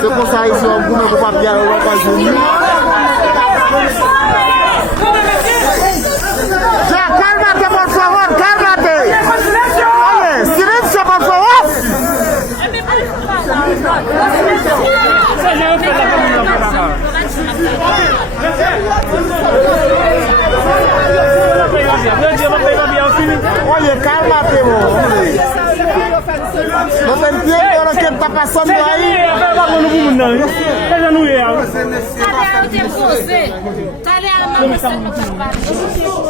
C'est pour ça ici on ne peut pas bien cálmate por favor, cálmate. Oye, silencio por favor. Oye, cálmate vos. No te entiendo lo que está pasando ahí.